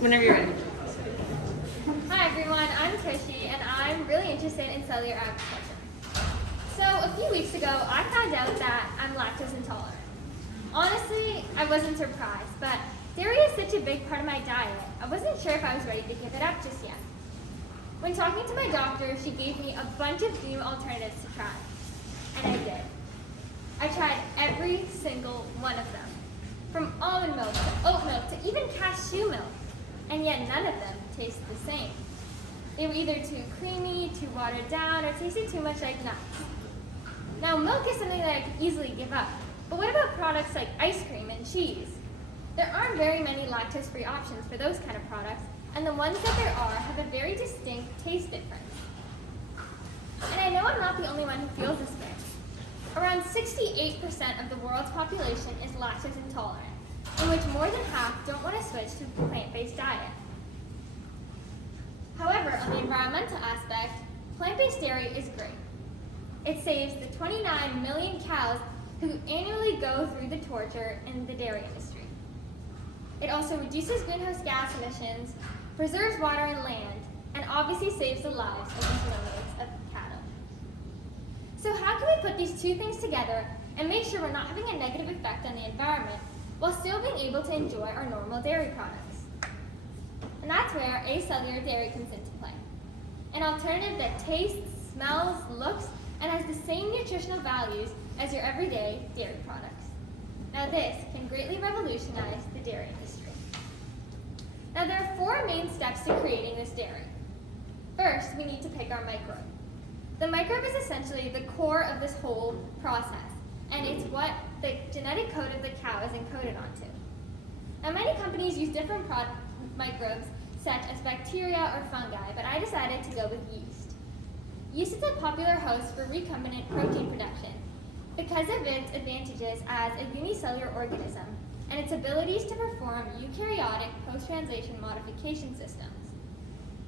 Whenever you're ready. Hi everyone, I'm Tushy and I'm really interested in cellular agriculture. So a few weeks ago, I found out that I'm lactose intolerant. Honestly, I wasn't surprised, but dairy is such a big part of my diet, I wasn't sure if I was ready to give it up just yet. When talking to my doctor, she gave me a bunch of new alternatives to try, and I did. I tried every single one of them, from almond milk to oat milk to even cashew milk, and yet none of them taste the same. They were either too creamy, too watered down, or tasted too much like nuts. Now, milk is something that I could easily give up, but what about products like ice cream and cheese? There aren't very many lactose-free options for those kind of products, and the ones that there are have a very distinct taste difference. And I know I'm not the only one who feels this way. Around 68% of the world's population is lactose intolerant, in which more than half don't want to switch to a plant-based diet. However, on the environmental aspect, plant-based dairy is great. It saves the 29 million cows who annually go through the torture in the dairy industry. It also reduces greenhouse gas emissions, preserves water and land, and obviously saves the lives of these millions of cattle. So how can we put these two things together and make sure we're not having a negative effect on the environment while still being able to enjoy our normal dairy products? And that's where Acellular dairy comes into play. An alternative that tastes, smells, looks, and has the same nutritional values as your everyday dairy products. Now this can greatly revolutionize the dairy industry. Now there are 4 main steps to creating this dairy. First, we need to pick our microbe. The microbe is essentially the core of this whole process, and it's what the genetic code of the cow is encoded onto. Now many companies use different microbes such as bacteria or fungi, but I decided to go with yeast. Yeast is a popular host for recombinant protein production because of its advantages as a unicellular organism and its abilities to perform eukaryotic post-translation modification systems.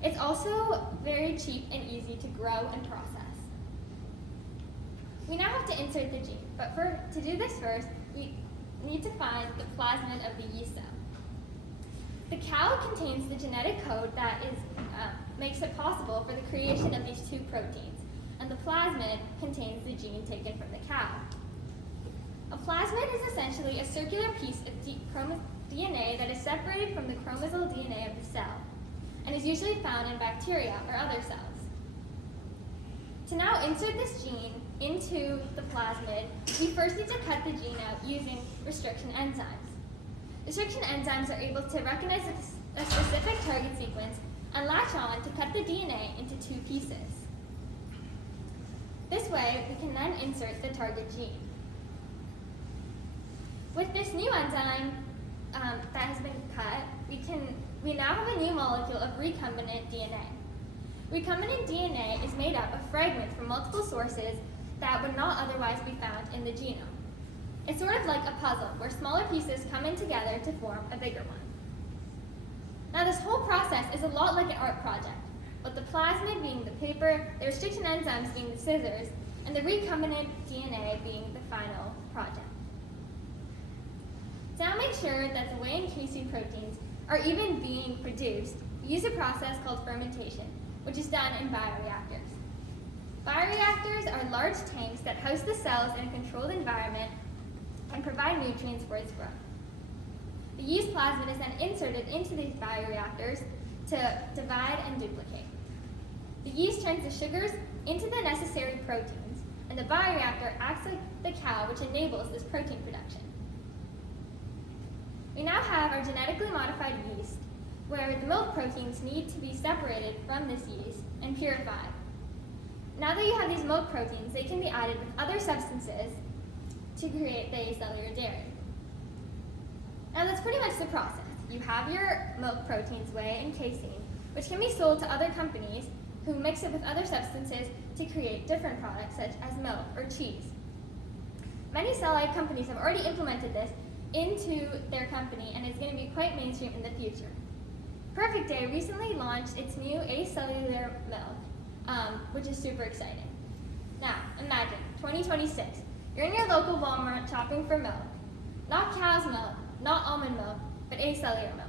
It's also very cheap and easy to grow and process. We now have to insert the gene, but to do this first, we need to find the plasmid of the yeast cell. The cow contains the genetic code that makes it possible for the creation of these 2 proteins, and the plasmid contains the gene taken from the cow. A plasmid is essentially a circular piece of DNA that is separated from the chromosomal DNA of the cell, and is usually found in bacteria or other cells. To now insert this gene into the plasmid, we first need to cut the gene out using restriction enzymes. Restriction enzymes are able to recognize a specific target sequence and latch on to cut the DNA into 2 pieces. This way, we can then insert the target gene. With this new enzyme that has been cut, we now have a new molecule of recombinant DNA. Recombinant DNA is made up of fragments from multiple sources that would not otherwise be found in the genome. It's sort of like a puzzle where smaller pieces come in together to form a bigger one. Now this whole process is a lot like an art project, with the plasmid being the paper, the restriction enzymes being the scissors, and the recombinant DNA being the final project. To now make sure that the whey and casein proteins are even being produced, we use a process called fermentation, which is done in bioreactors. Bioreactors are large tanks that house the cells in a controlled environment and provide nutrients for its growth. The yeast plasmid is then inserted into these bioreactors to divide and duplicate. The yeast turns the sugars into the necessary proteins, and the bioreactor acts like the cow, which enables this protein production. We now have our genetically modified yeast, where the milk proteins need to be separated from this yeast and purified. Now that you have these milk proteins, they can be added with other substances to create the acellular dairy. Now that's pretty much the process. You have your milk proteins, whey and casein, which can be sold to other companies who mix it with other substances to create different products such as milk or cheese. Many cell-like companies have already implemented this into their company and it's going to be quite mainstream in the future. Perfect Day recently launched its new acellular milk, which is super exciting. Now, imagine 2026. You're in your local Walmart shopping for milk. Not cow's milk, not almond milk, but acellular milk.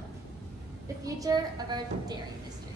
the future of our dairy industry.